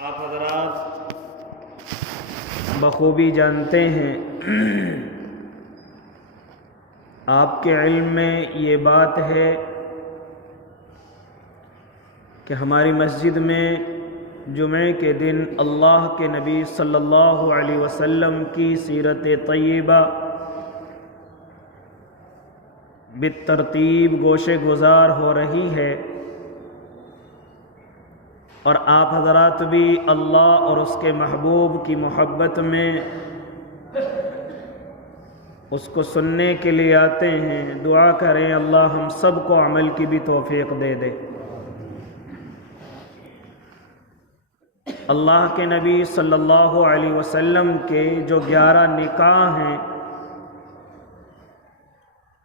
آپ حضرات بخوبی جانتے ہیں، آپ کے علم میں یہ بات ہے کہ ہماری مسجد میں جمعے کے دن اللہ کے نبی صلی اللہ علیہ وسلم کی سیرت طیبہ بالترتیب گوشے گزار ہو رہی ہے، اور آپ حضرات بھی اللہ اور اس کے محبوب کی محبت میں اس کو سننے کے لیے آتے ہیں۔ دعا کریں اللہ ہم سب کو عمل کی بھی توفیق دے دے۔ اللہ کے نبی صلی اللہ علیہ وسلم کے جو 11 نکاح ہیں،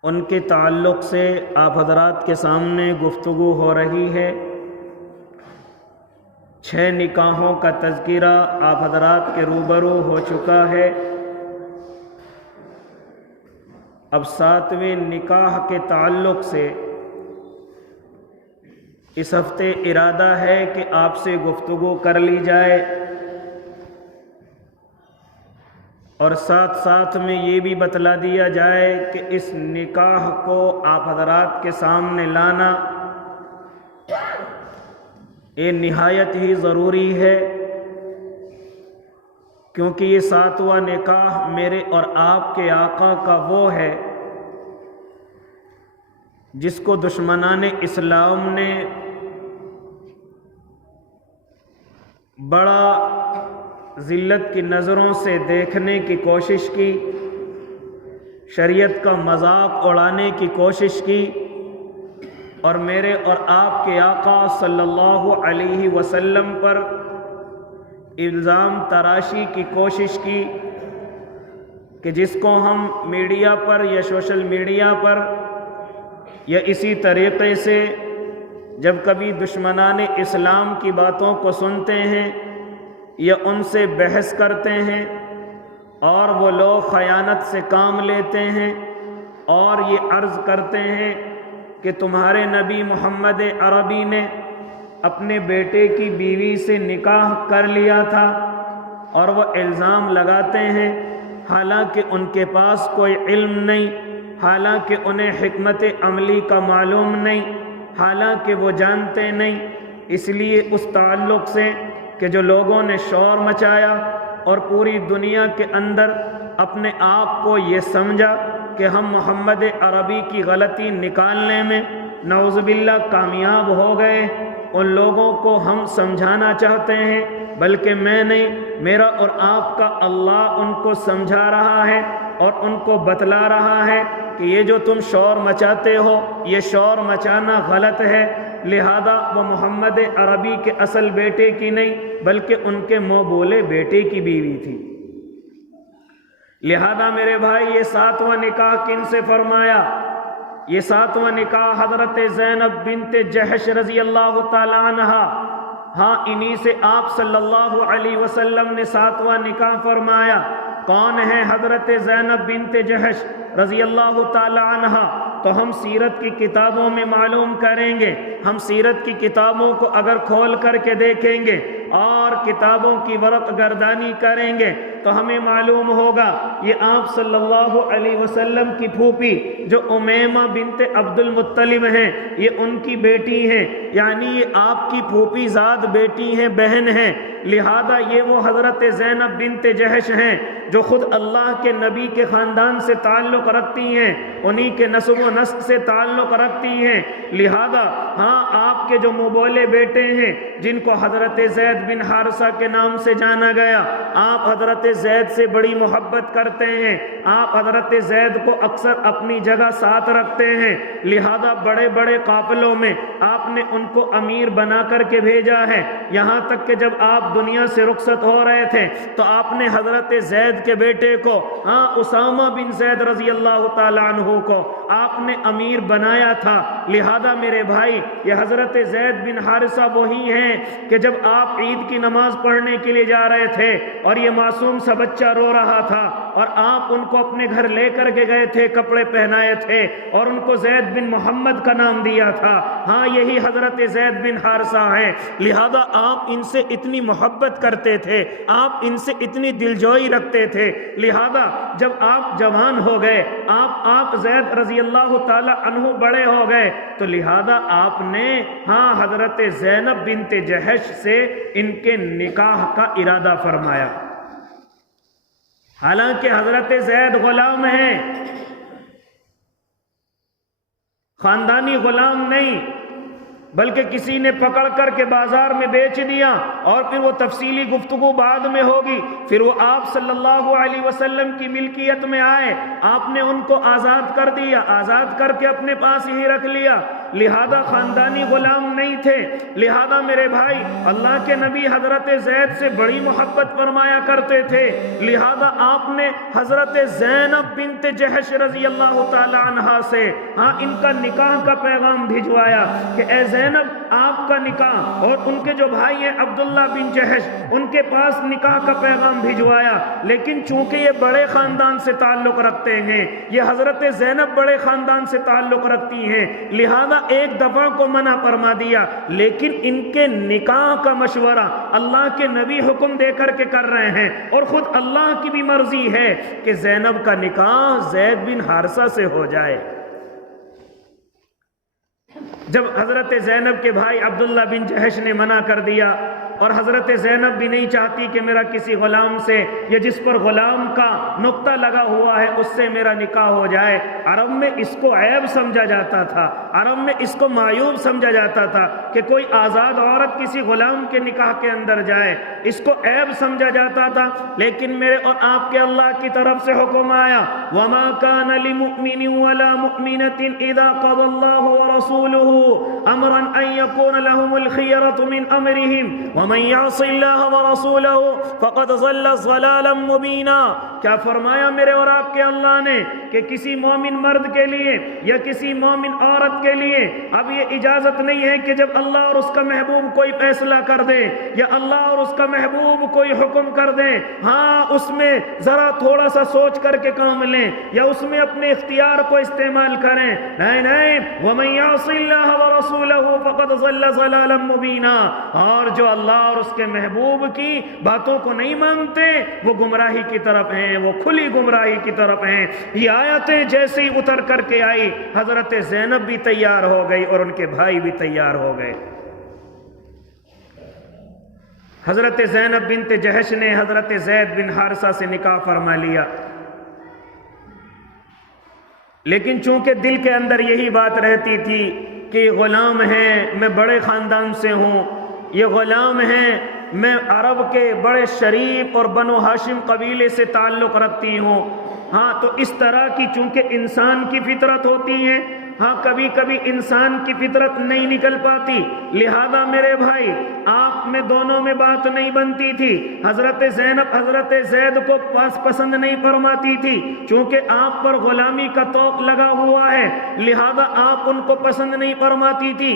ان کے تعلق سے آپ حضرات کے سامنے گفتگو ہو رہی ہے۔ 6 نکاحوں کا تذکرہ آپ حضرات کے روبرو ہو چکا ہے۔ اب 7ویں نکاح کے تعلق سے اس ہفتے ارادہ ہے کہ آپ سے گفتگو کر لی جائے، اور ساتھ ساتھ میں یہ بھی بتلا دیا جائے کہ اس نکاح کو آپ حضرات کے سامنے لانا یہ نہایت ہی ضروری ہے، کیونکہ یہ 7واں نکاح میرے اور آپ کے آقا کا وہ ہے جس کو دشمنان اسلام نے بڑا ذلت کی نظروں سے دیکھنے کی کوشش کی، شریعت کا مذاق اڑانے کی کوشش کی، اور میرے اور آپ کے آقا صلی اللہ علیہ وسلم پر الزام تراشی کی کوشش کی کہ جس کو ہم میڈیا پر یا سوشل میڈیا پر یا اسی طریقے سے جب کبھی دشمنان اسلام کی باتوں کو سنتے ہیں یا ان سے بحث کرتے ہیں، اور وہ لوگ خیانت سے کام لیتے ہیں اور یہ عرض کرتے ہیں کہ تمہارے نبی محمد عربی نے اپنے بیٹے کی بیوی سے نکاح کر لیا تھا، اور وہ الزام لگاتے ہیں حالانکہ ان کے پاس کوئی علم نہیں، حالانکہ انہیں حکمت عملی کا معلوم نہیں، حالانکہ وہ جانتے نہیں۔ اس لیے اس تعلق سے کہ جو لوگوں نے شور مچایا اور پوری دنیا کے اندر اپنے آپ کو یہ سمجھا کہ ہم محمد عربی کی غلطی نکالنے میں نعوذ باللہ کامیاب ہو گئے، ان لوگوں کو ہم سمجھانا چاہتے ہیں، بلکہ میں نہیں، میرا اور آپ کا اللہ ان کو سمجھا رہا ہے اور ان کو بتلا رہا ہے کہ یہ جو تم شور مچاتے ہو یہ شور مچانا غلط ہے، لہذا وہ محمد عربی کے اصل بیٹے کی نہیں بلکہ ان کے منہ بولے بیٹے کی بیوی تھی۔ لہذا میرے بھائی یہ 7واں نکاح کن سے فرمایا؟ یہ 7واں نکاح حضرت زینب بنت جحش رضی اللہ تعالی عنہ، ہاں انہی سے آپ صلی اللہ علیہ وسلم نے 7واں نکاح فرمایا۔ کون ہے حضرت زینب بنت جحش رضی اللہ تعالی عنہ؟ تو ہم سیرت کی کتابوں میں معلوم کریں گے، ہم سیرت کی کتابوں کو اگر کھول کر کے دیکھیں گے اور کتابوں کی ورق گردانی کریں گے تو ہمیں معلوم ہوگا یہ آپ صلی اللہ علیہ وسلم کی پھوپھی جو امیمہ بنت عبد المطلب ہیں، یہ ان کی بیٹی ہیں، یعنی یہ آپ کی پھوپھی زاد بیٹی ہیں، بہن ہیں، لہذا یہ وہ حضرت زینب بنت جحش ہیں جو خود اللہ کے نبی کے خاندان سے تعلق رکھتی ہیں، انہی کے نسب و نسب سے تعلق رکھتی ہیں، لہذا ہاں آپ کے جو مبولے بیٹے ہیں جن کو حضرت زید بن حارثہ کے نام سے جانا گیا، آپ حضرت زید سے بڑی محبت کرتے ہیں، آپ حضرت زید کو اکثر اپنی جگہ ساتھ رکھتے ہیں، لہذا بڑے بڑے قافلوں میں آپ نے ان کو امیر بنا کر کے بھیجا ہے، یہاں تک کہ جب آپ دنیا سے رخصت ہو رہے تھے تو آپ نے حضرت زید کے بیٹے کو اسامہ بن زید رضی اللہ تعالی عنہ کو آپ نے امیر بنایا تھا۔ لہذا میرے بھائی یہ حضرت زید بن حارثہ وہی ہیں کہ جب آپ عید کی نماز پڑھنے کے لیے جا رہے تھے اور یہ معصوم سا بچہ رو رہا تھا اور آپ ان کو اپنے گھر لے کر کے گئے تھے، کپڑے پہنائے تھے اور ان کو زید بن محمد کا نام دیا تھا۔ ہاں یہی حضرت زید بن حارثہ ہیں، لہذا آپ ان سے اتنی محبت کرتے تھے، آپ ان سے اتنی دلجوئی رکھتے تھے، لہذا جب آپ جوان ہو گئے، آپ زید رضی اللہ تعالی عنہ بڑے ہو گئے، تو لہذا آپ نے حضرت زینب بنت جحش سے ان کے نکاح کا ارادہ فرمایا۔ حالانکہ حضرت زید غلام ہیں، خاندانی غلام نہیں، بلکہ کسی نے پکڑ کر کے بازار میں بیچ دیا، اور پھر وہ تفصیلی گفتگو بعد میں ہوگی۔ پھر وہ آپ صلی اللہ علیہ وسلم کی ملکیت میں آئے، آپ نے ان کو آزاد کر دیا، آزاد کر کے اپنے پاس ہی رکھ لیا، لہذا خاندانی غلام نہیں تھے۔ لہذا میرے بھائی، اللہ کے نبی حضرت زید سے بڑی محبت فرمایا کرتے تھے، لہذا آپ نے حضرت زینب بنت جحش رضی اللہ تعالی عنہا سے ان کا نکاح کا پیغام بھجوایا کہ اے زینب، آپ کا نکاح، اور ان کے جو بھائی ہیں عبداللہ بن جحش، ان کے پاس نکاح کا پیغام بھجوایا، لیکن چونکہ یہ بڑے خاندان سے تعلق رکھتے ہیں، یہ حضرت زینب بڑے خاندان سے تعلق رکھتی ہیں، لہذا ایک دفعہ کو منع فرما دیا، لیکن ان کے نکاح کا مشورہ اللہ کے نبی حکم دے کر کے کر رہے ہیں، اور خود اللہ کی بھی مرضی ہے کہ زینب کا نکاح زید بن حارثہ سے ہو جائے۔ جب حضرت زینب کے بھائی عبداللہ بن جحش نے منع کر دیا، اور حضرت زینب بھی نہیں چاہتی کہ میرا کسی غلام سے، یا جس پر غلام کا نقطہ لگا ہوا ہے، اس سے میرا نکاح ہو جائے۔ عرب میں اس کو عیب سمجھا جاتا تھا، عرب میں اس کو معیوب سمجھا جاتا تھا کہ کوئی آزاد عورت کسی غلام کے نکاح کے اندر جائے، اس کو عیب سمجھا جاتا تھا۔ لیکن میرے اور آپ کے اللہ کی طرف سے حکم آیا، وَمَا كَانَ لِمُؤْمِنٍ وَلَا مُؤْمِنَةٍ إِذَا قَضَى اللَّهُ وَرَسُولُهُ أَمْرًا أَن يَكُونَ لَهُمُ الْخِيَرَةُ مِنْ أَمْرِهِمْ وَمَنْ يَعْصِ اللَّهَ وَرَسُولَهُ فَقَدْ ضَلَّ ضَلَالًا مُبِينًا۔ کیا فرمایا میرے اور آپ کے اللہ نے کہ کسی مومن مرد کے لیے یا کسی مومن عورت کے لیے اب یہ اجازت نہیں ہے کہ جب اللہ اور اس کا محبوب کوئی فیصلہ کر دے، یا اللہ اور اس کا محبوب کوئی حکم کر دے، اس میں ذرا تھوڑا سا سوچ کر کے کام لیں، یا اس میں اپنے اختیار کو استعمال کریں۔ نہیں، وَمَنْ يَعْصِ اللَّهَ وَرَسُولَهُ فَقَدْ ضَلَّ ضَلَالًا مُبِينًا، اور جو اللہ اور اس کے محبوب کی باتوں کو نہیں مانتے، وہ گمراہی کی طرف ہیں، وہ کھلی گمراہی کی طرف ہیں۔ یہ آیتیں جیسے ہی اتر کر کے آئی، حضرت زینب بھی تیار ہو گئی اور ان کے بھائی بھی تیار ہو گئے۔ حضرت زینب بنت جحش نے حضرت زید بن حارثہ سے نکاح فرما لیا، لیکن چونکہ دل کے اندر یہی بات رہتی تھی کہ یہ غلام ہیں، میں بڑے خاندان سے ہوں، یہ غلام ہیں، میں عرب کے بڑے شریف اور بنو ہاشم قبیلے سے تعلق رکھتی ہوں، تو اس طرح کی چونکہ انسان کی فطرت ہوتی ہے، کبھی کبھی انسان کی فطرت نہیں نکل پاتی، لہذا میرے بھائی آپ میں دونوں میں بات نہیں بنتی تھی۔ حضرت زینب حضرت زید کو پسند نہیں فرماتی تھی، چونکہ آپ پر غلامی کا توق لگا ہوا ہے، لہذا آپ ان کو پسند نہیں فرماتی تھی۔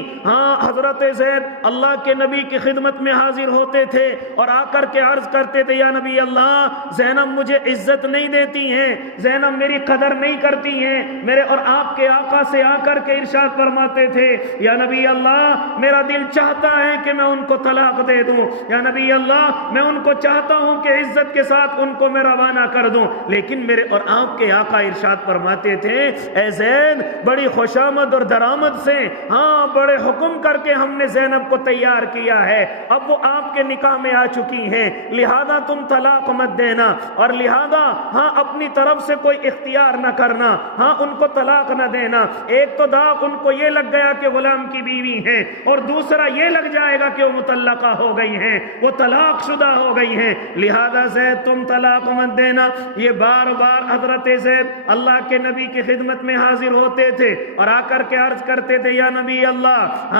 حضرت زید اللہ کے نبی کی خدمت میں حاضر ہوتے تھے اور آ کر کے عرض کرتے تھے، یا نبی اللہ، زینب مجھے عزت نہیں دیتی ہیں، زینب میری قدر نہیں کرتی ہیں۔ میرے اور آپ کے آقا سے آ کر کے ارشاد فرماتے تھے، یا نبی اللہ، میرا دل چاہتا ہے کہ میں ان کو طلاق دے دوں، یا نبی اللہ، میں ان کو چاہتا ہوں کہ عزت کے ساتھ ان کو میں روانہ کر دوں، لیکن میرے اور آپ کے آقا ارشاد فرماتے تھے، اے زید، بڑی خوشامد اور درآمد سے بڑے حکم کر کے ہم نے زینب کو تیار کیا ہے، اب وہ آپ کے نکاح میں آ چکی ہیں، لہذا تم طلاق مت دینا، اور لہذا اپنی طرف سے کوئی اختیار نہ کرنا، ان کو طلاق نہ دینا۔ ایک تو داغ ان کو یہ لگ گیا کہ غلام کی بیوی ہیں، اور دوسرا یہ لگ جائے گا کہ وہ مطلقہ ہو گئی ہیں، وہ طلاق شدہ ہو گئی ہیں، لہذا زید تم طلاق مت دینا۔ یہ بار بار حضرت زید اللہ کے نبی کی خدمت میں حاضر ہوتے تھے اور آ کر کے عرض کرتے تھے، یا نبی اللہ،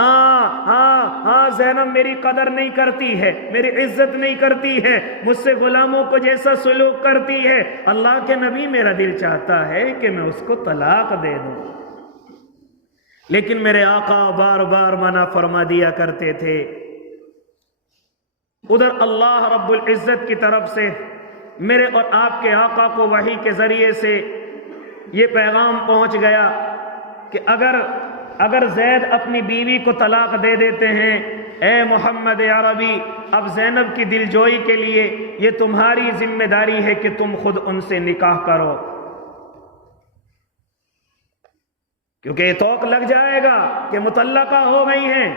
زینب میری قدر نہیں کرتی ہے، میری عزت نہیں کرتی ہے، مجھ سے غلاموں کو جیسا سلوک کرتی ہے، اللہ کے نبی میرا دل چاہتا ہے کہ میں اس کو طلاق دے دوں، لیکن میرے آقا بار بار منع فرما دیا کرتے تھے۔ ادھر اللہ رب العزت کی طرف سے میرے اور آپ کے آقا کو وحی کے ذریعے سے یہ پیغام پہنچ گیا کہ اگر زید اپنی بیوی کو طلاق دے دیتے ہیں، اے محمد عربی، اب زینب کی دلجوئی کے لیے یہ تمہاری ذمہ داری ہے کہ تم خود ان سے نکاح کرو، کیونکہ یہ توق لگ جائے گا کہ مطلقہ ہو گئی ہیں۔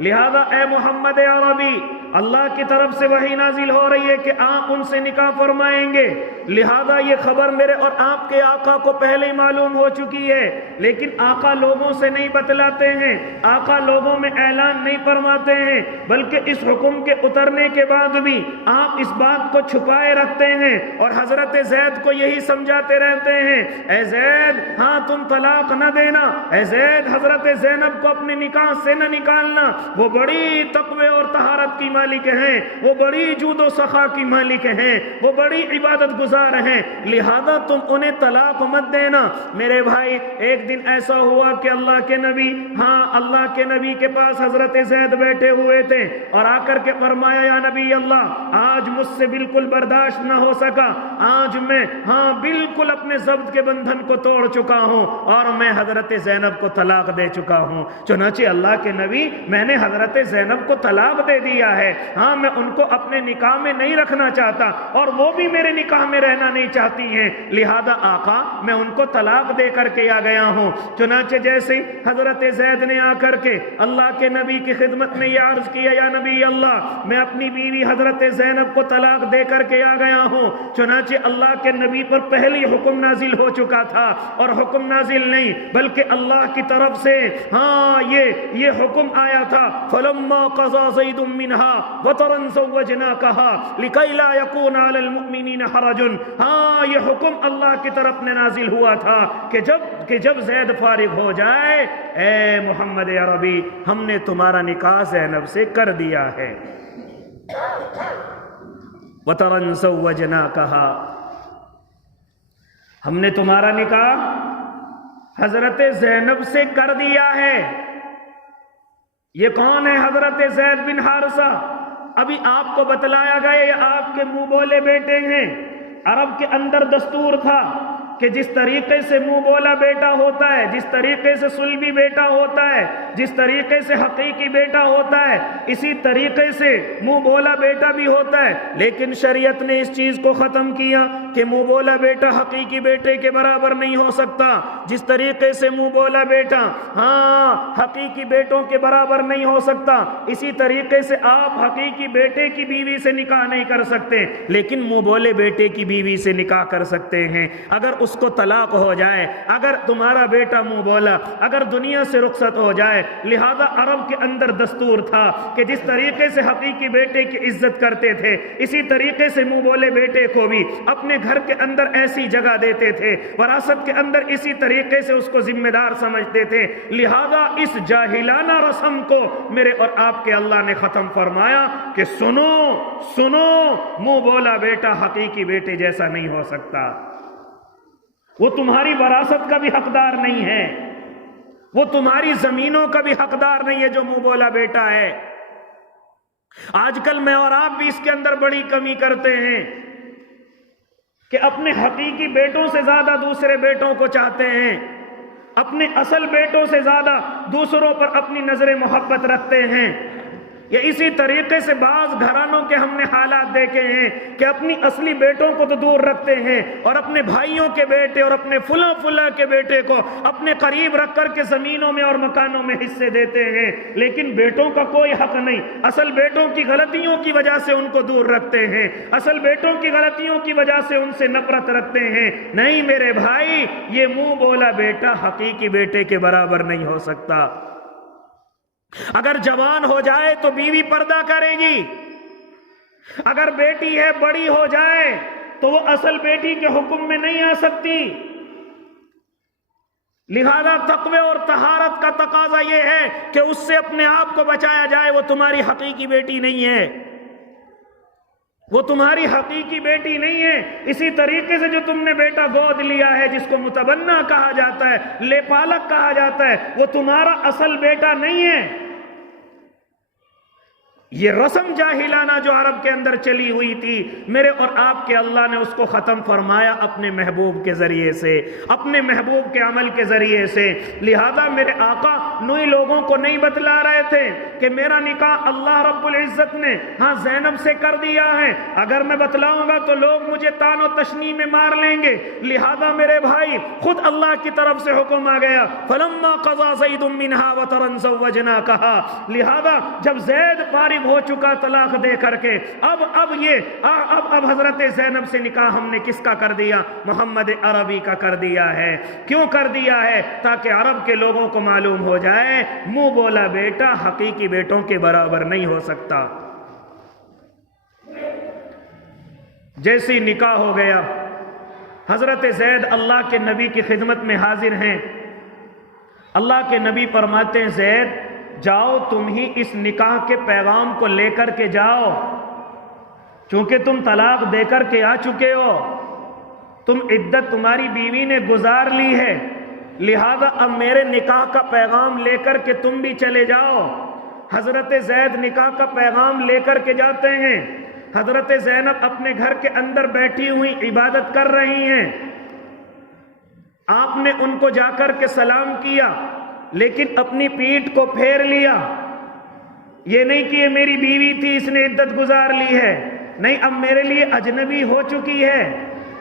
لہذا اے محمد عربی، اللہ کی طرف سے وحی نازل ہو رہی ہے کہ آپ ان سے نکاح فرمائیں گے، لہذا یہ خبر میرے اور آپ کے آقا کو پہلے ہی معلوم ہو چکی ہے، لیکن آقا لوگوں سے نہیں بتلاتے ہیں، آقا لوگوں میں اعلان نہیں فرماتے ہیں، بلکہ اس حکم کے اترنے کے بعد بھی آپ اس بات کو چھپائے رکھتے ہیں اور حضرت زید کو یہی سمجھاتے رہتے ہیں، اے زید ہاں تم طلاق نہ دینا، اے زید حضرت زینب کو اپنے نکاح سے نہ نکالنا، وہ بڑی تقوی اور طہارت کی مالک ہیں، وہ بڑی جود و سخا کی مالک ہیں، وہ بڑی عبادت گزار ہیں، لہذا تم انہیں طلاق مت دینا۔ میرے بھائی، ایک دن ایسا ہوا کہ اللہ کے نبی کے پاس حضرت زید بیٹھے ہوئے تھے اور آ کر کے فرمایا، یا نبی اللہ، آج مجھ سے بالکل برداشت نہ ہو سکا، آج میں بالکل اپنے ضبط کے بندھن کو توڑ چکا ہوں اور میں حضرت زینب کو طلاق دے چکا ہوں۔ چنانچہ اللہ کے نبی، میں نے حضرت زینب کو طلاق دے دیا ہے، میں ان کو اپنے نکاح میں نہیں رکھنا چاہتا اور وہ بھی میرے نکاح میں رہنا نہیں چاہتی ہیں، لہذا آقا میں ان کو طلاق دے کر کے آ گیا ہوں۔ چنانچہ جیسے حضرت زید نے آ کر کے اللہ کے نبی کی خدمت میں یہ عرض کیا، یا نبی اللہ، میں اپنی بیوی حضرت زینب کو طلاق دے کر کے آ گیا ہوں، چنانچہ اللہ کے نبی پر پہلی حکم نازل ہو چکا تھا، اور حکم نازل نہیں بلکہ اللہ کی طرف سے یہ حکم آیا تھا، فَلَمَّا قَضَى زَيْدٌ مِّنْهَا وَطَرًا زَوَّجْنَاكَهَا لِكَيْ لَا يَكُونَ عَلَى الْمُؤْمِنِينَ حَرَجٌ۔ یہ حکم اللہ کی طرف میں نازل ہوا تھا کہ جب زید فارغ ہو جائے، اے محمد عربی، ہم نے تمہارا نکاح زینب سے کر دیا ہے، وَطَرًا زَوَّجْنَاكَهَا، ہم نے تمہارا نکاح حضرت زینب سے کر دیا ہے۔ یہ کون ہے؟ حضرت زید بن حارثہ۔ ابھی آپ کو بتلایا گیا یہ آپ کے منہ بولے بیٹے ہیں۔ عرب کے اندر دستور تھا کہ جس طریقے سے منہ بولا بیٹا ہوتا ہے، جس طریقے سے سلبی بیٹا ہوتا ہے، جس طریقے سے حقیقی بیٹا ہوتا ہے، اسی طریقے سے منہ بولا بیٹا بھی ہوتا ہے، لیکن شریعت نے اس چیز کو ختم کیا کہ منہ بولا بیٹا حقیقی بیٹے کے برابر نہیں ہو سکتا۔ جس طریقے سے منہ بولا بیٹا حقیقی بیٹوں کے برابر نہیں ہو سکتا، اسی طریقے سے آپ حقیقی بیٹے کی بیوی سے نکاح نہیں کر سکتے، لیکن منہ بولے بیٹے کی بیوی سے نکاح کر سکتے ہیں۔ اگر اس کو طلاق ہو جائے، اگر تمہارا بیٹا منہ بولا اگر دنیا سے رخصت ہو جائے، لہذا عرب کے اندر دستور تھا کہ جس طریقے سے حقیقی بیٹے کی عزت کرتے تھے، اسی طریقے سے منہ بولے بیٹے کو بھی اپنے گھر کے اندر ایسی جگہ دیتے تھے، وراثت کے اندر اسی طریقے سے اس کو ذمہ دار سمجھتے تھے۔ لہذا اس جاہلانہ رسم کو میرے اور آپ کے اللہ نے ختم فرمایا کہ سنو منہ بولا بیٹا حقیقی بیٹے جیسا نہیں ہو سکتا، وہ تمہاری وراثت کا بھی حقدار نہیں ہے، وہ تمہاری زمینوں کا بھی حقدار نہیں ہے جو منہ بولا بیٹا ہے۔ آج کل میں اور آپ بھی اس کے اندر بڑی کمی کرتے ہیں کہ اپنے حقیقی بیٹوں سے زیادہ دوسرے بیٹوں کو چاہتے ہیں، اپنے اصل بیٹوں سے زیادہ دوسروں پر اپنی نظر محبت رکھتے ہیں۔ یا اسی طریقے سے بعض گھرانوں کے ہم نے حالات دیکھے ہیں کہ اپنی اصلی بیٹوں کو تو دور رکھتے ہیں اور اپنے بھائیوں کے بیٹے اور اپنے فلاں کے بیٹے کو اپنے قریب رکھ کر کے زمینوں میں اور مکانوں میں حصے دیتے ہیں، لیکن بیٹوں کا کوئی حق نہیں۔ اصل بیٹوں کی غلطیوں کی وجہ سے ان کو دور رکھتے ہیں، اصل بیٹوں کی غلطیوں کی وجہ سے ان سے نفرت رکھتے ہیں۔ نہیں میرے بھائی، یہ منہ بولا بیٹا حقیقی بیٹے کے برابر نہیں ہو سکتا۔ اگر جوان ہو جائے تو بیوی پردہ کرے گی، اگر بیٹی ہے بڑی ہو جائے تو وہ اصل بیٹی کے حکم میں نہیں آ سکتی۔ لہذا تقوی اور طہارت کا تقاضا یہ ہے کہ اس سے اپنے آپ کو بچایا جائے، وہ تمہاری حقیقی بیٹی نہیں ہے، وہ تمہاری حقیقی بیٹی نہیں ہے۔ اسی طریقے سے جو تم نے بیٹا گود لیا ہے، جس کو متبنہ کہا جاتا ہے، لے پالک کہا جاتا ہے، وہ تمہارا اصل بیٹا نہیں ہے۔ یہ رسم جاہلانہ جو عرب کے اندر چلی ہوئی تھی، میرے اور آپ کے اللہ نے اس کو ختم فرمایا اپنے محبوب کے ذریعے سے، اپنے محبوب کے عمل کے ذریعے سے۔ لہذا میرے آقا نوئی لوگوں کو نہیں بتلا رہے تھے کہ میرا نکاح اللہ رب العزت نے زینب سے کر دیا ہے، اگر میں بتلاؤں گا تو لوگ مجھے تان و تشنی میں مار لیں گے۔ لہذا میرے بھائی خود اللہ کی طرف سے حکم آ گیا، فلما قضا زید منها وطرا زوجناکها۔ لہذا جب زید فارغ ہو چکا طلاق دے کر کے، اب حضرت زینب سے نکاح ہم نے کس کا کر دیا؟ محمد عربی کا کر دیا ہے۔ کیوں کر دیا ہے؟ تاکہ عرب کے لوگوں کو معلوم ہو جائے منہ بولا بیٹا حقیقی بیٹوں کے برابر نہیں ہو سکتا۔ جیسی نکاح ہو گیا، حضرت زید اللہ کے نبی کی خدمت میں حاضر ہیں۔ اللہ کے نبی فرماتے ہیں زید جاؤ تم ہی اس نکاح کے پیغام کو لے کر کے جاؤ، چونکہ تم طلاق دے کر کے آ چکے ہو، تم عدت تمہاری بیوی نے گزار لی ہے، لہذا اب میرے نکاح کا پیغام لے کر کے تم بھی چلے جاؤ۔ حضرت زید نکاح کا پیغام لے کر کے جاتے ہیں۔ حضرت زینب اپنے گھر کے اندر بیٹھی ہوئی عبادت کر رہی ہیں۔ آپ نے ان کو جا کر کے سلام کیا، لیکن اپنی پیٹھ کو پھیر لیا۔ یہ نہیں کہ یہ میری بیوی تھی اس نے عدت گزار لی ہے، نہیں، اب میرے لیے اجنبی ہو چکی ہے،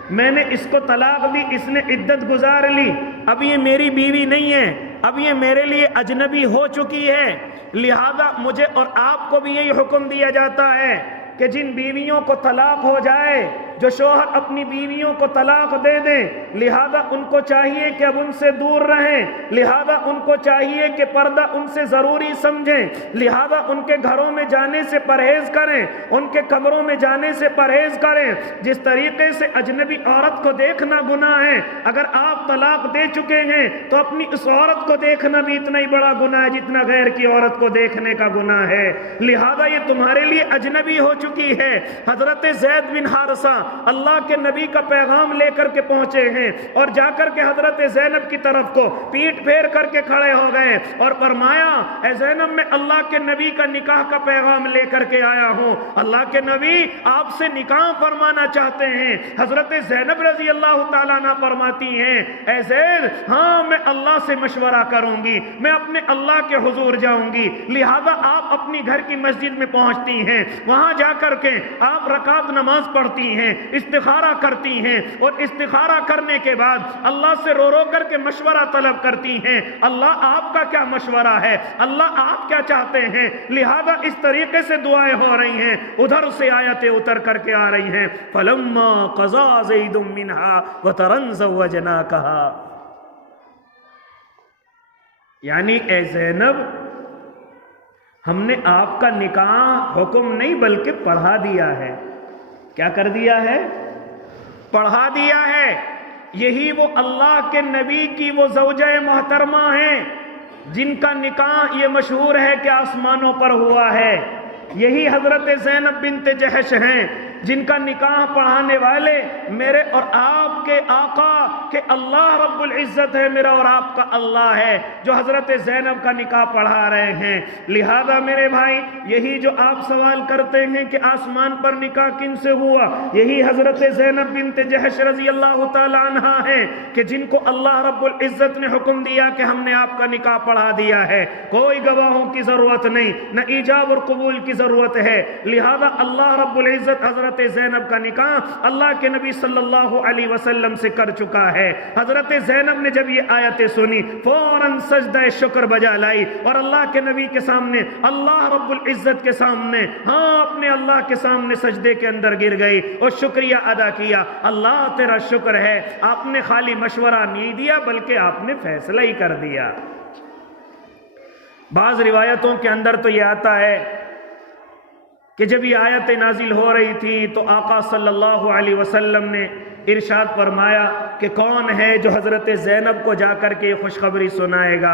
میں نے اس کو طلاق دی، اس نے عدت گزار لی، اب یہ میری بیوی نہیں ہے، اب یہ میرے لیے اجنبی ہو چکی ہے۔ لہذا مجھے اور آپ کو بھی یہی حکم دیا جاتا ہے کہ جن بیویوں کو طلاق ہو جائے، جو شوہر اپنی بیویوں کو طلاق دے دیں، لہذا ان کو چاہیے کہ اب ان سے دور رہیں، لہذا ان کو چاہیے کہ پردہ ان سے ضروری سمجھیں، لہذا ان کے گھروں میں جانے سے پرہیز کریں، ان کے کمروں میں جانے سے پرہیز کریں۔ جس طریقے سے اجنبی عورت کو دیکھنا گناہ ہے، اگر آپ طلاق دے چکے ہیں تو اپنی اس عورت کو دیکھنا بھی اتنا ہی بڑا گناہ ہے جتنا غیر کی عورت کو دیکھنے کا گناہ ہے، لہذا یہ تمہارے لیے اجنبی ہو چکی ہے۔ حضرت زید بن حارثہ اللہ کے نبی کا پیغام لے کر کے پہنچے ہیں اور جا کر کے حضرت زینب کی طرف کو پیٹ پھیر کر کے کھڑے ہو گئے اور فرمایا اے زینب میں اللہ کے نبی کا نکاح کا پیغام لے کر کے آیا ہوں، اللہ کے نبی آپ سے نکاح فرمانا چاہتے ہیں۔ حضرت زینب رضی اللہ تعالیٰ عنہ فرماتی ہیں اے زید ہاں میں اللہ سے مشورہ کروں گی، میں اپنے اللہ کے حضور جاؤں گی۔ لہذا آپ اپنی گھر کی مسجد میں پہنچتی ہیں، وہاں جا کر کے آپ رکعت نماز پڑھتی ہیں، استخارہ کرتی ہیں اور استخارہ کرنے کے بعد اللہ سے رو رو کر کے مشورہ طلب کرتی ہیں، اللہ آپ کا کیا مشورہ ہے، اللہ آپ کیا چاہتے ہیں۔ لہذا اس طریقے سے دعائیں ہو رہی ہیں، ادھر سے آیتیں اتر کر کے آ رہی ہیں فلما قضا زید منها وطرا زوجناکها، یعنی اے زینب ہم نے آپ کا نکاح حکم نہیں بلکہ پڑھا دیا ہے۔ کیا کر دیا ہے؟ پڑھا دیا ہے۔ یہی وہ اللہ کے نبی کی وہ زوجہ محترمہ ہیں جن کا نکاح یہ مشہور ہے کہ آسمانوں پر ہوا ہے۔ یہی حضرت زینب بنت جحش ہیں جن کا نکاح پڑھانے والے میرے اور آپ کے آقا کہ اللہ رب العزت ہے، میرا اور آپ کا اللہ ہے جو حضرت زینب کا نکاح پڑھا رہے ہیں۔ لہذا میرے بھائی یہی جو آپ سوال کرتے ہیں کہ آسمان پر نکاح کن سے ہوا، یہی حضرت زینب بنت جحش رضی اللہ تعالی عنہا ہیں کہ جن کو اللہ رب العزت نے حکم دیا کہ ہم نے آپ کا نکاح پڑھا دیا ہے، کوئی گواہوں کی ضرورت نہیں، نہ ایجاب اور قبول کی ضرورت ہے۔ لہذا اللہ رب العزت حضرت زینب کا نکاح اللہ کے نبی صلی اللہ علیہ وسلم سے کر چکا ہے۔ حضرت زینب نے جب یہ آیتیں سنی فوراً سجدہ شکر بجا لائی اور اللہ کے نبی کے سامنے، اللہ رب العزت کے سامنے، اپنے اللہ کے سامنے سجدے کے اندر گر گئی اور شکریہ ادا کیا، اللہ تیرا شکر ہے، آپ نے خالی مشورہ نہیں دیا بلکہ آپ نے فیصلہ ہی کر دیا۔ بعض روایتوں کے اندر تو یہ آتا ہے کہ جب یہ آیت نازل ہو رہی تھی تو آقا صلی اللہ علیہ وسلم نے ارشاد فرمایا کہ کون ہے جو حضرت زینب کو جا کر کے یہ خوشخبری سنائے گا،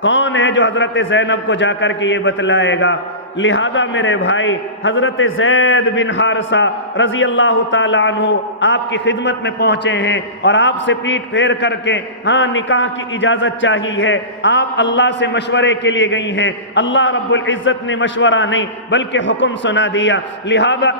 کون ہے جو حضرت زینب کو جا کر کے یہ بتلائے گا۔ لہذا میرے بھائی حضرت زید بن حارثہ رضی اللہ تعالیٰ عنہ آپ کی خدمت میں پہنچے ہیں اور آپ سے پیٹ پھیر کر کے ہاں نکاح کی اجازت چاہی ہے. آپ اللہ سے مشورے کے لیے گئی ہیں. اللہ رب العزت نے مشورہ نہیں بلکہ حکم سنا دیا. لہذا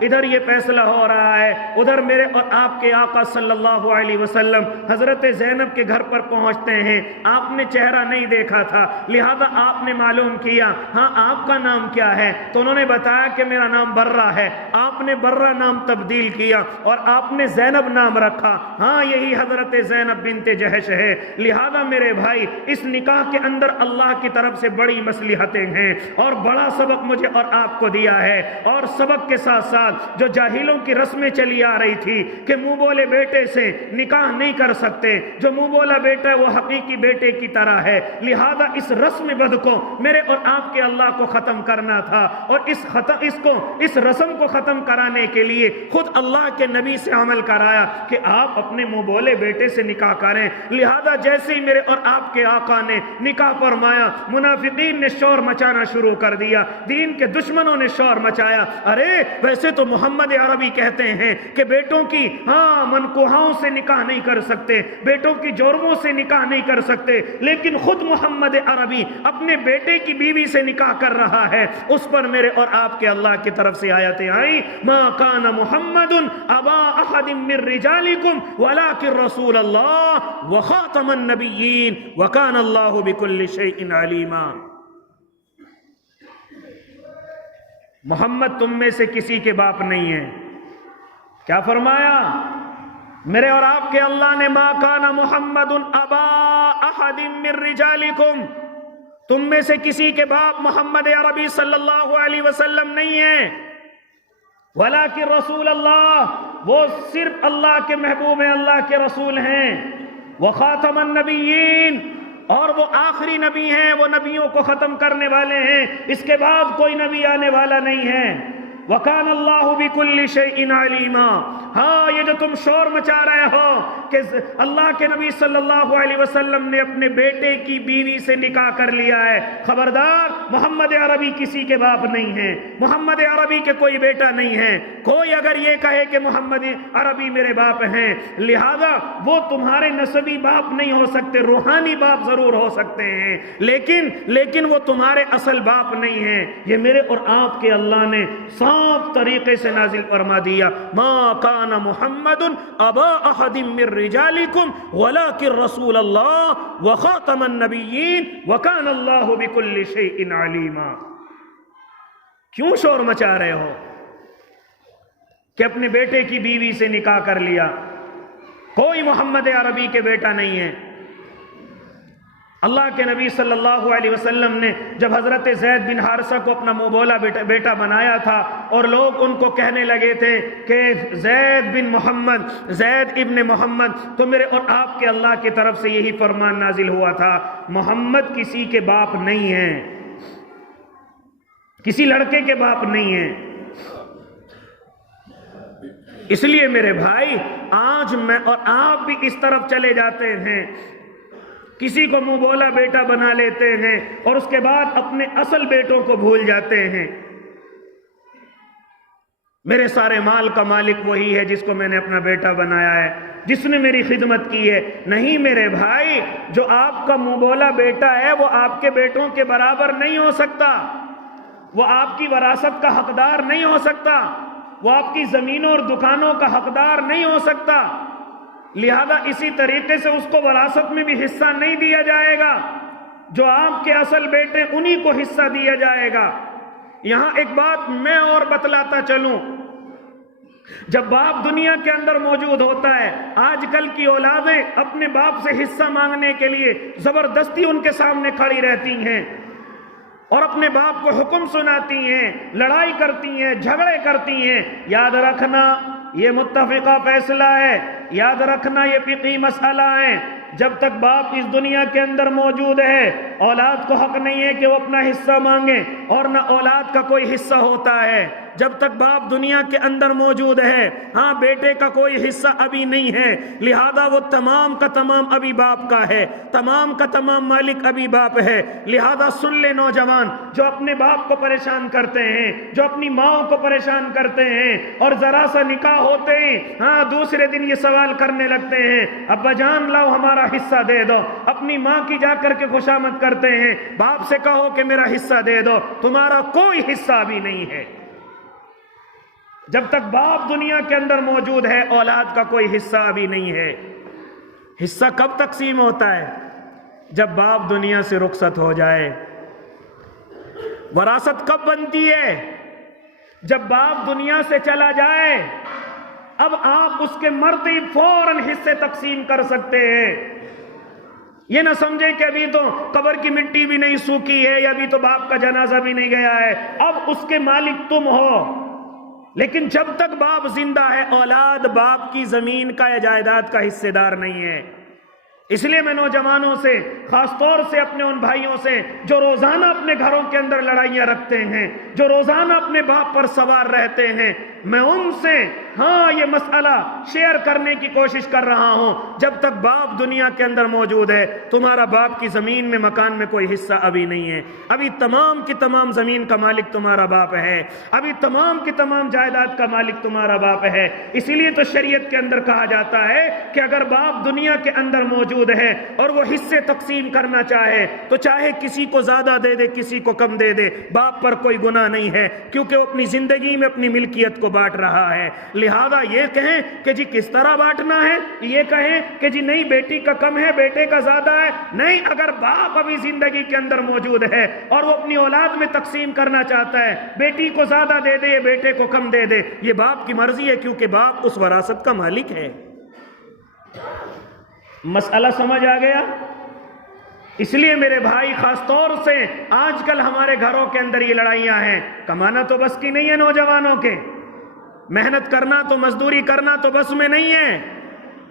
ادھر یہ فیصلہ ہو رہا ہے, ادھر میرے اور آپ کے آقا صلی اللہ علیہ وسلم حضرت زینب کے گھر پر پہنچتے ہیں. آپ نے چہرہ نہیں دیکھا تھا, لہذا آپ نے معلوم کیا ہاں آپ کا نام کیا ہے, تو انہوں نے بتایا کہ میرا نام برہ ہے. آپ نے برہ نام تبدیل کیا اور آپ نے زینب نام رکھا. ہاں یہی حضرت زینب بنت جہش ہے. لہذا میرے بھائی اس نکاح کے اندر اللہ کی طرف سے بڑی مصلحتیں ہیں اور بڑا سبق مجھے اور آپ کو دیا ہے. اور سبق کے ساتھ ساتھ جو جاہلوں کی رسمیں چلی آ رہی تھی کہ منہ بولے بیٹے سے نکاح نہیں کر سکتے, جو منہ بولا بیٹا ہے وہ حقیقی بیٹے کی طرح ہے. لہذا اس رسم بد کو میرے اور آپ کے اللہ کو ختم کرنا تھا, اور اس رسم کو ختم کرانے کے لیے خود اللہ کے نبی سے عمل کرایا کہ آپ اپنے منہ بولے بیٹے سے نکاح کریں. لہذا جیسے ہی میرے اور آپ کے آقا نے نکاح فرمایا, منافقین نے شور مچانا شروع کر دیا, دین کے دشمنوں نے شور مچایا. ارے ویسے تو محمد عربی کہتے ہیں کہ بیٹوں کی منکوحاؤں سے نکاح نہیں کر سکتے, بیٹوں کی جورموں سے نکاح نہیں کر سکتے, لیکن خود محمد عربی اپنے بیٹے کی بیوی سے نکاح کر رہا ہے. اس پر میرے اور آپ کے اللہ کی طرف سے آیتیں آئی, ما کان محمد ابا احد من رجالکم ولکن رسول اللہ وخاتم النبیین وکان اللہ بکل شیء علیما. محمد تم میں سے کسی کے باپ نہیں ہے. کیا فرمایا میرے اور آپ کے اللہ نے, ما کان محمد ابا احد من رجالکم, تم میں سے کسی کے باپ محمد عربی صلی اللہ علیہ وسلم نہیں ہے, ولیکن رسول اللہ, وہ صرف اللہ کے محبوب ہیں, اللہ کے رسول ہیں, وخاتم النبیین, اور وہ آخری نبی ہیں, وہ نبیوں کو ختم کرنے والے ہیں, اس کے بعد کوئی نبی آنے والا نہیں ہے. وَكَانَ اللَّهُ بِكُلِّ شَيْءٍ عَلِيمًا. ہاں یہ جو تم شور مچا رہے ہو کہ اللہ کے نبی صلی اللہ علیہ وسلم نے اپنے بیٹے کی بیوی سے نکاح کر لیا ہے, خبردار محمد عربی کسی کے باپ نہیں ہیں, محمد عربی کے کوئی بیٹا نہیں ہے. کوئی اگر یہ کہے کہ محمد عربی میرے باپ ہیں, لہذا وہ تمہارے نسبی باپ نہیں ہو سکتے, روحانی باپ ضرور ہو سکتے ہیں, لیکن وہ تمہارے اصل باپ نہیں ہیں. یہ میرے اور آپ کے اللہ نے صاف طریقے سے نازل فرما دیا, ما کان محمد ابا احد من رجالکم ولکن رسول اللہ وخاتم النبیین وکان اللہ بکل شیء علیما. کیوں شور مچا رہے ہو کہ اپنے بیٹے کی بیوی سے نکاح کر لیا؟ کوئی محمد عربی کے بیٹا نہیں ہے. اللہ کے نبی صلی اللہ علیہ وسلم نے جب حضرت زید بن حارثہ کو اپنا منہ بولا بیٹا بنایا تھا, اور لوگ ان کو کہنے لگے تھے کہ زید بن محمد, زید ابن محمد, تو میرے اور آپ کے اللہ کی طرف سے یہی فرمان نازل ہوا تھا, محمد کسی کے باپ نہیں ہیں, کسی لڑکے کے باپ نہیں ہیں. اس لیے میرے بھائی آج میں اور آپ بھی اس طرف چلے جاتے ہیں, کسی کو منہ بولا بیٹا بنا لیتے ہیں اور اس کے بعد اپنے اصل بیٹوں کو بھول جاتے ہیں. میرے سارے مال کا مالک وہی ہے جس کو میں نے اپنا بیٹا بنایا ہے, جس نے میری خدمت کی ہے. نہیں میرے بھائی, جو آپ کا منہ بولا بیٹا ہے وہ آپ کے بیٹوں کے برابر نہیں ہو سکتا, وہ آپ کی وراثت کا حقدار نہیں ہو سکتا, وہ آپ کی زمینوں اور دکانوں کا حقدار نہیں ہو سکتا. لہذا اسی طریقے سے اس کو وراثت میں بھی حصہ نہیں دیا جائے گا. جو آپ کے اصل بیٹے انہی کو حصہ دیا جائے گا. یہاں ایک بات میں اور بتلاتا چلوں, جب باپ دنیا کے اندر موجود ہوتا ہے, آج کل کی اولادیں اپنے باپ سے حصہ مانگنے کے لیے زبردستی ان کے سامنے کھڑی رہتی ہیں اور اپنے باپ کو حکم سناتی ہیں, لڑائی کرتی ہیں, جھگڑے کرتی ہیں. یاد رکھنا یہ متفقہ فیصلہ ہے, یاد رکھنا یہ فقہی مسئلہ ہے. جب تک باپ اس دنیا کے اندر موجود ہے اولاد کو حق نہیں ہے کہ وہ اپنا حصہ مانگے، اور نہ اولاد کا کوئی حصہ ہوتا ہے جب تک باپ دنیا کے اندر موجود ہے۔ ہاں، بیٹے کا کوئی حصہ ابھی نہیں ہے، لہذا وہ تمام کا تمام ابھی باپ کا ہے، تمام کا تمام مالک ابھی باپ ہے۔ لہذا سن لے نوجوان، جو اپنے باپ کو پریشان کرتے ہیں، جو اپنی ماں کو پریشان کرتے ہیں، اور ذرا سا نکاح ہوتے ہی ہاں دوسرے دن یہ سوال کرنے لگتے ہیں، ابا جان لاؤ ہمارا حصہ دے دو، اپنی ماں کی جا کر کے خوشامد کرتے ہیں، باپ سے کہو کہ میرا حصہ دے دو، تمہارا کوئی حصہ ابھی نہیں ہے۔ جب تک باپ دنیا کے اندر موجود ہے، اولاد کا کوئی حصہ ابھی نہیں ہے۔ حصہ کب تقسیم ہوتا ہے؟ جب باپ دنیا سے رخصت ہو جائے۔ وراثت کب بنتی ہے؟ جب باپ دنیا سے چلا جائے۔ اب آپ اس کے مرتے ہی فوراً حصے تقسیم کر سکتے ہیں۔ یہ نہ سمجھیں کہ ابھی تو قبر کی مٹی بھی نہیں سوکھی ہے، یا ابھی تو باپ کا جنازہ بھی نہیں گیا ہے، اب اس کے مالک تم ہو۔ لیکن جب تک باپ زندہ ہے، اولاد باپ کی زمین کا یا جائیداد کا حصے دار نہیں ہے۔ اس لیے میں نوجوانوں سے، خاص طور سے اپنے ان بھائیوں سے جو روزانہ اپنے گھروں کے اندر لڑائیاں رکھتے ہیں، جو روزانہ اپنے باپ پر سوار رہتے ہیں، میں ان سے یہ مسئلہ شیئر کرنے کی کوشش کر رہا ہوں۔ جب تک باپ دنیا کے اندر موجود ہے، تمہارا باپ کی زمین میں، مکان میں کوئی حصہ ابھی نہیں ہے۔ ابھی تمام کی تمام زمین کا مالک تمہارا باپ ہے، ابھی تمام کی تمام جائیداد کا مالک تمہارا باپ ہے۔ اسی لیے تو شریعت کے اندر کہا جاتا ہے کہ اگر باپ دنیا کے اندر موجود ہے اور وہ حصے تقسیم کرنا چاہے تو چاہے کسی کو زیادہ دے دے، کسی کو کم دے دے، باپ پر کوئی گناہ نہیں ہے، کیونکہ وہ اپنی زندگی میں اپنی ملکیت کو بانٹ رہا ہے۔ لہذا یہ کہیں کہ جی کس طرح بانٹنا ہے، یہ کہیں کہ جی نہیں بیٹی کا کم ہے، بیٹے کا زیادہ ہے، نہیں، اگر باپ ابھی زندگی کے اندر موجود ہے اور وہ اپنی اولاد میں تقسیم کرنا چاہتا ہے، بیٹی کو زیادہ دے دے، بیٹے کو کم دے دے، یہ باپ کی مرضی ہے، کیونکہ باپ اس وراثت کا مالک ہے۔ مسئلہ سمجھ آ گیا؟ اس لیے میرے بھائی، خاص طور سے آج کل ہمارے گھروں کے اندر یہ لڑائیاں ہیں۔ کمانا تو بس کی نہیں ہے نوجوانوں کے، محنت کرنا تو، مزدوری کرنا تو بس میں نہیں ہے۔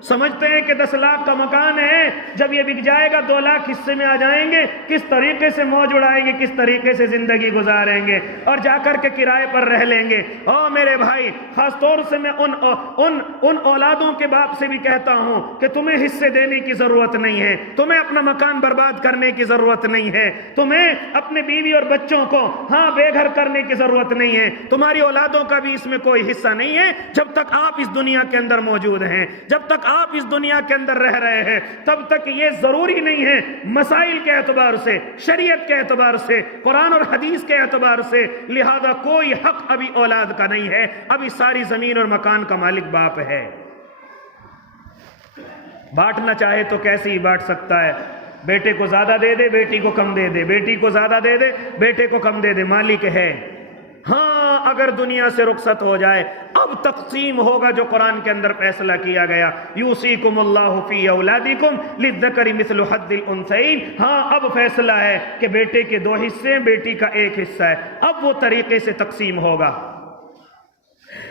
سمجھتے ہیں کہ 10 لاکھ کا مکان ہے، جب یہ بک جائے گا 2 لاکھ حصے میں آ جائیں گے، کس طریقے سے موج اڑائیں گے، کس طریقے سے زندگی گزاریں گے، اور جا کر کے کرائے پر رہ لیں گے۔ میرے بھائی، خاص طور سے میں ان اولادوں کے باپ سے بھی کہتا ہوں کہ تمہیں حصے دینے کی ضرورت نہیں ہے، تمہیں اپنا مکان برباد کرنے کی ضرورت نہیں ہے، تمہیں اپنے بیوی اور بچوں کو بے گھر کرنے کی ضرورت نہیں ہے، تمہاری اولادوں کا بھی اس میں کوئی حصہ نہیں ہے۔ جب تک آپ اس دنیا کے اندر موجود ہیں، جب تک آپ اس دنیا کے اندر رہ رہے ہیں، تب تک یہ ضروری نہیں ہے، مسائل کے اعتبار سے، شریعت کے اعتبار سے، قرآن اور حدیث کے اعتبار سے، لہذا کوئی حق ابھی اولاد کا نہیں ہے، ابھی ساری زمین اور مکان کا مالک باپ ہے۔ بانٹنا چاہے تو کیسے ہی بانٹ سکتا ہے، بیٹے کو زیادہ دے دے، بیٹی کو کم دے دے، بیٹی کو زیادہ دے دے، بیٹے کو کم دے دے، مالک ہے۔ اگر دنیا سے رخصت ہو جائے، اب تقسیم ہوگا جو قرآن کے اندر فیصلہ کیا گیا، یوصیکم اللہ فی اولادکم للذکر مثل حظ الانثیین۔ اب فیصلہ ہے کہ بیٹے کے 2 حصے ہیں، بیٹی کا 1 حصہ ہے، اب وہ طریقے سے تقسیم ہوگا۔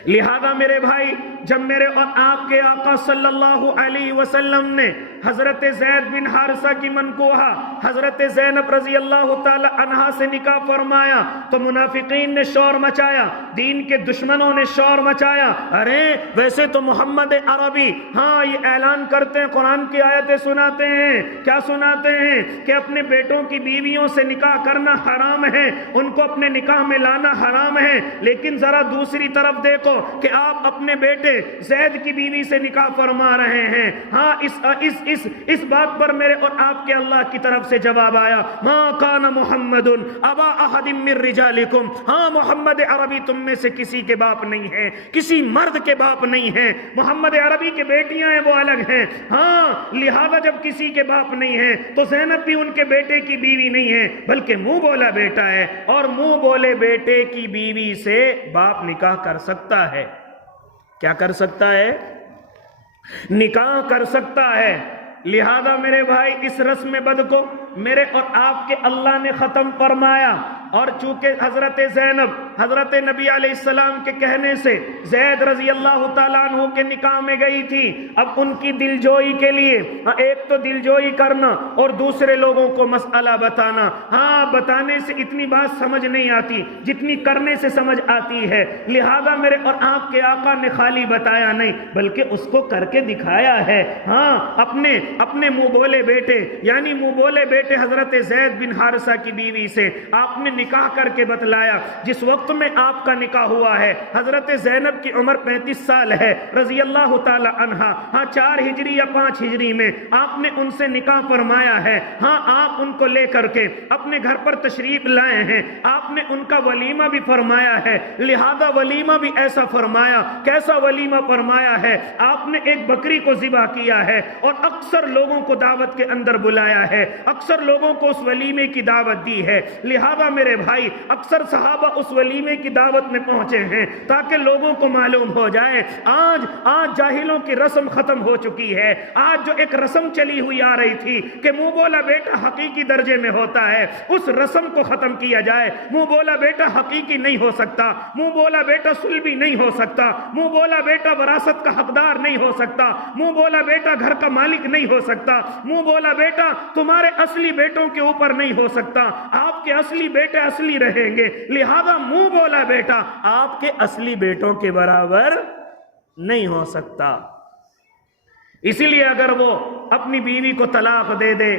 لہذا میرے بھائی، جب میرے اور آپ کے آقا صلی اللہ علیہ وسلم نے حضرت زید بن حارثہ کی منکوحہ حضرت زینب رضی اللہ تعالی عنہا سے نکاح فرمایا تو منافقین نے شور مچایا، دین کے دشمنوں نے شور مچایا، ارے ویسے تو محمد عربی یہ اعلان کرتے ہیں، قرآن کی آیتیں سناتے ہیں، کیا سناتے ہیں کہ اپنے بیٹوں کی بیویوں سے نکاح کرنا حرام ہے، ان کو اپنے نکاح میں لانا حرام ہے، لیکن ذرا دوسری طرف دیکھو کہ آپ اپنے بیٹے زید کی بیوی سے نکاح فرما رہے ہیں۔ اس بات پر میرے اور آپ کے اللہ کی طرف سے جواب آیا، ما کان محمد ابا احد من رجالکم، محمد عربی تم میں سے کسی کے باپ نہیں ہے، کسی مرد کے باپ نہیں ہے، محمد عربی کے بیٹیاں ہیں وہ الگ ہیں، لہذا جب کسی کے باپ نہیں ہے تو زینب بھی ان کے بیٹے کی بیوی نہیں ہے، بلکہ منہ بولا بیٹا ہے، اور منہ بولے بیٹے کی بیوی سے باپ نکاح کر سکتا ہے۔ کیا کر سکتا ہے؟ نکاح کر سکتا ہے۔ لہذا میرے بھائی، اس رسم بد کو میرے اور آپ کے اللہ نے ختم فرمایا، اور چونکہ حضرت زینب حضرت نبی علیہ السلام کے کہنے سے زید رضی اللہ تعالیٰ عنہ کے نکاح میں گئی تھی، اب ان کی دلجوئی کے لیے ایک تو دلجوئی کرنا اور دوسرے لوگوں کو مسئلہ بتانا، ہاں بتانے سے اتنی بات سمجھ نہیں آتی جتنی کرنے سے سمجھ آتی ہے، لہذا میرے اور آپ کے آقا نے خالی بتایا نہیں بلکہ اس کو کر کے دکھایا ہے۔ ہاں اپنے منہ بولے بیٹے یعنی منہ بولے بیٹے حضرت زید بن حارثہ کی بیوی سے آپ نے نکاح کر کے بتلایا۔ جس وقت میں آپ کا نکاح ہوا ہے حضرت زینب کی عمر 35 سال ہے رضی اللہ تعالی عنہا، ہاں 4 ہجری یا 5 ہجری میں آپ نے ان سے نکاح فرمایا ہے۔ ہاں آپ ان کو لے کر کے اپنے گھر پر تشریف لائے ہیں، آپ نے ان کا ولیمہ بھی فرمایا ہے، لہذا ولیمہ بھی ایسا فرمایا۔ کیسا ولیمہ فرمایا ہے؟ آپ نے ایک بکری کو ذبح کیا ہے اور اکثر لوگوں کو دعوت کے اندر بلایا ہے، اکثر لوگوں کو اس ولیمے کی دعوت دی ہے، لہذا میرے بھائی اکثر صحابہ اس ولیمے کی دعوت میں پہنچے ہیں تاکہ لوگوں کو معلوم ہو جائے۔ آج جاہلوں کی رسم ختم ہو چکی ہے، آج جو ایک رسم چلی ہوئی آ رہی تھی کہ منہ بولا بیٹا حقیقی درجے میں ہوتا ہے، اس رسم کو ختم کیا جائے۔ منہ بولا بیٹا حقیقی نہیں ہو سکتا، منہ بولا بیٹا سلبی نہیں ہو سکتا، منہ بولا بیٹا وراثت کا حقدار نہیں ہو سکتا، منہ بولا بیٹا گھر کا مالک نہیں ہو سکتا، منہ بولا بیٹا تمہارے اصلی بیٹوں کے اوپر نہیں ہو سکتا، آپ کے اصلی بیٹے اصلی رہیں گے، لہذا منہ بولا بیٹا آپ کے اصلی بیٹوں کے برابر نہیں ہو سکتا۔ اسی لیے اگر وہ اپنی بیوی کو طلاق دے دے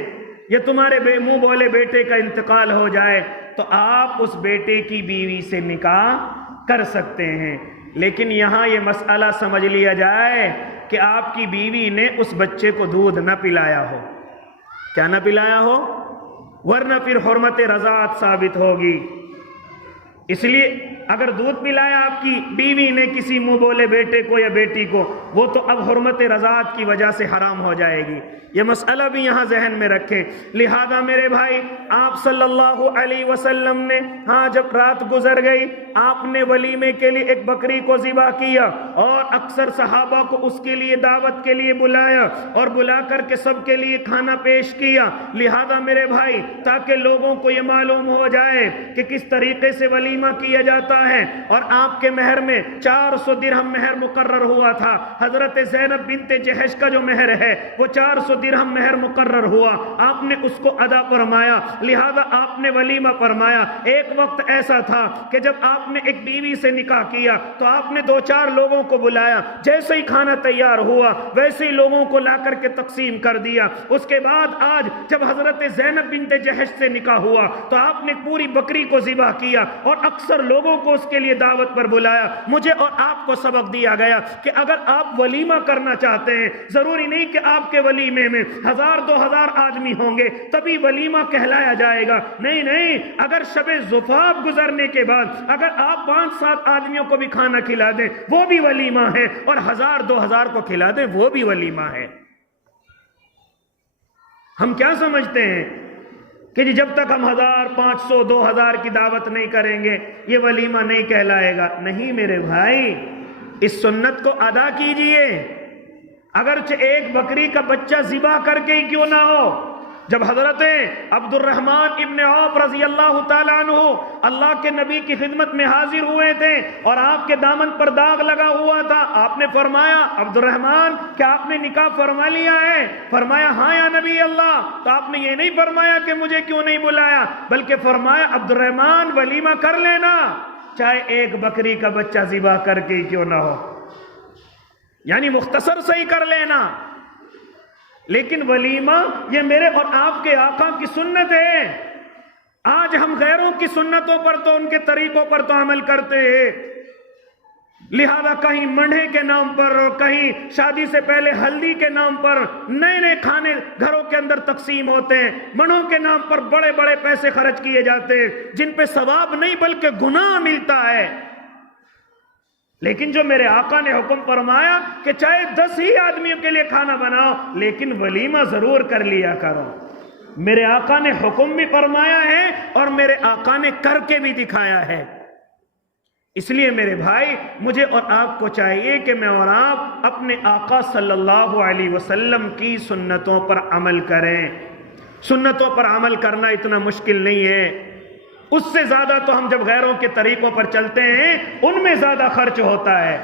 یا تمہارے منہ بولے بیٹے کا انتقال ہو جائے تو آپ اس بیٹے کی بیوی سے نکاح کر سکتے ہیں، لیکن یہاں یہ مسئلہ سمجھ لیا جائے کہ آپ کی بیوی نے اس بچے کو دودھ نہ پلایا ہو، کیا نہ پلایا ہو، ورنہ پھر حرمت رضاعت ثابت ہوگی۔ اس لیے اگر دودھ پلایا آپ کی بیوی نے کسی منہ بولے بیٹے کو یا بیٹی کو، وہ تو اب حرمت رضاعت کی وجہ سے حرام ہو جائے گی، یہ مسئلہ بھی یہاں ذہن میں رکھیں۔ لہذا میرے بھائی آپ صلی اللہ علیہ وسلم نے جب رات گزر گئی آپ نے ولیمے کے لیے ایک بکری کو ذبح کیا اور اکثر صحابہ کو اس کے لیے دعوت کے لیے بلایا اور بلا کر کے سب کے لیے کھانا پیش کیا۔ لہذا میرے بھائی تاکہ لوگوں کو یہ معلوم ہو جائے کہ کس طریقے سے ولیمہ کیا جاتا ہے، اور آپ کے مہر میں 400 درہم مہر مقرر ہوا تھا، حضرت زینب بنت جہش کا جو مہر ہے وہ 400 درہم مہر مقرر ہوا، آپ نے اس کو ادا فرمایا، لہذا آپ نے ولیمہ فرمایا۔ ایک وقت ایسا تھا کہ جب آپ نے ایک بیوی سے نکاح کیا تو آپ نے 2-4 لوگوں کو بلایا، جیسے ہی کھانا تیار ہوا ویسے ہی لوگوں کو لا کر کے تقسیم کر دیا۔ اس کے بعد آج جب حضرت زینب بنت جہش سے نکاح ہوا تو آپ نے پوری بکری کو ذبح کیا اور اکثر لوگوں کو اس کے لیے دعوت پر بلایا۔ مجھے اور آپ کو سبق دیا گیا کہ اگر آپ ولیمہ کرنا چاہتے ہیں ضروری نہیں کہ آپ کے ولیمے میں 1000-2000 آدمی ہوں گے تبھی ولیمہ کہلایا جائے گا، نہیں، اگر شب زفاف گزرنے کے بعد اگر آپ 5-7 آدمیوں کو بھی کھانا کھلا دیں وہ بھی ولیمہ ہے، اور 1000-2000 کو کھلا دیں وہ بھی ولیمہ ہے۔ ہم کیا سمجھتے ہیں کہ جب تک ہم 1000-500-2000 کی دعوت نہیں کریں گے یہ ولیمہ نہیں کہلائے گا؟ نہیں میرے بھائی، اس سنت کو ادا کیجئے، اگرچہ ایک بکری کا بچہ ذبح کر کے ہی کیوں نہ ہو۔ جب حضرت عبد الرحمن ابن عوف رضی اللہ تعالیٰ عنہ اللہ کے نبی کی خدمت میں حاضر ہوئے تھے اور آپ کے دامن پر داغ لگا ہوا تھا، آپ نے فرمایا عبد الرحمن کیا آپ نے نکاح فرما لیا ہے؟ فرمایا ہاں یا نبی اللہ۔ تو آپ نے یہ نہیں فرمایا کہ مجھے کیوں نہیں بلایا، بلکہ فرمایا عبد الرحمن ولیمہ کر لینا، چاہے ایک بکری کا بچہ ذبح کر کے کیوں نہ ہو، یعنی مختصر سے ہی کر لینا۔ لیکن ولیمہ یہ میرے اور آپ کے آقا کی سنت ہے۔ آج ہم غیروں کی سنتوں پر تو ان کے طریقوں پر تو عمل کرتے ہیں، لہذا کہیں منڈے کے نام پر اور کہیں شادی سے پہلے ہلدی کے نام پر نئے کھانے گھروں کے اندر تقسیم ہوتے ہیں، منڈوں کے نام پر بڑے بڑے پیسے خرچ کیے جاتے ہیں جن پہ ثواب نہیں بلکہ گناہ ملتا ہے۔ لیکن جو میرے آقا نے حکم فرمایا کہ چاہے 10 ہی آدمیوں کے لیے کھانا بناؤ لیکن ولیمہ ضرور کر لیا کرو، میرے آقا نے حکم بھی فرمایا ہے اور میرے آقا نے کر کے بھی دکھایا ہے۔ اس لیے میرے بھائی مجھے اور آپ کو چاہیے کہ میں اور آپ اپنے آقا صلی اللہ علیہ وسلم کی سنتوں پر عمل کریں۔ سنتوں پر عمل کرنا اتنا مشکل نہیں ہے، اس سے زیادہ تو ہم جب غیروں کے طریقوں پر چلتے ہیں ان میں زیادہ خرچ ہوتا ہے۔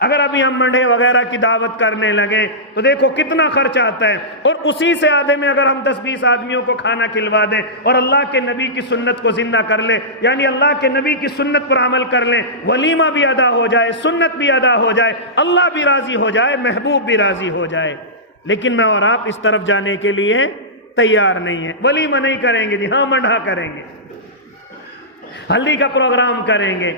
اگر ابھی ہم منڈے وغیرہ کی دعوت کرنے لگے تو دیکھو کتنا خرچ آتا ہے، اور اسی سے آدھے میں اگر ہم 10-20 آدمیوں کو کھانا کھلوا دیں اور اللہ کے نبی کی سنت کو زندہ کر لیں، یعنی اللہ کے نبی کی سنت پر عمل کر لیں، ولیمہ بھی ادا ہو جائے، سنت بھی ادا ہو جائے، اللہ بھی راضی ہو جائے، محبوب بھی راضی ہو جائے، لیکن میں اور آپ اس طرف جانے کے لیے تیار نہیں ہیں۔ ولیمہ نہیں کریں گے جی، ہاں منڈا کریں گے، ہلدی کا پروگرام کریں گے۔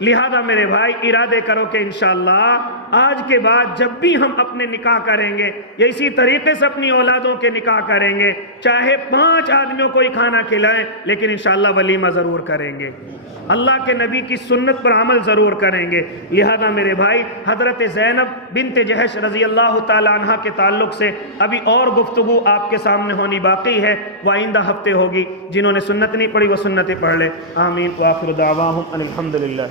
لہذا میرے بھائی ارادے کرو کہ انشاءاللہ آج کے بعد جب بھی ہم اپنے نکاح کریں گے یا اسی طریقے سے اپنی اولادوں کے نکاح کریں گے، چاہے 5 آدمیوں کو ہی کھانا کھلائیں لیکن انشاءاللہ ولیمہ ضرور کریں گے، اللہ کے نبی کی سنت پر عمل ضرور کریں گے۔ لہذا میرے بھائی حضرت زینب بنت جحش رضی اللہ تعالی عنہ کے تعلق سے ابھی اور گفتگو آپ کے سامنے ہونی باقی ہے، وہ آئندہ ہفتے ہوگی۔ جنہوں نے سنت نہیں پڑھی وہ سنتیں پڑھ لے۔ آمین وآخر دعواہم ان الحمدللہ۔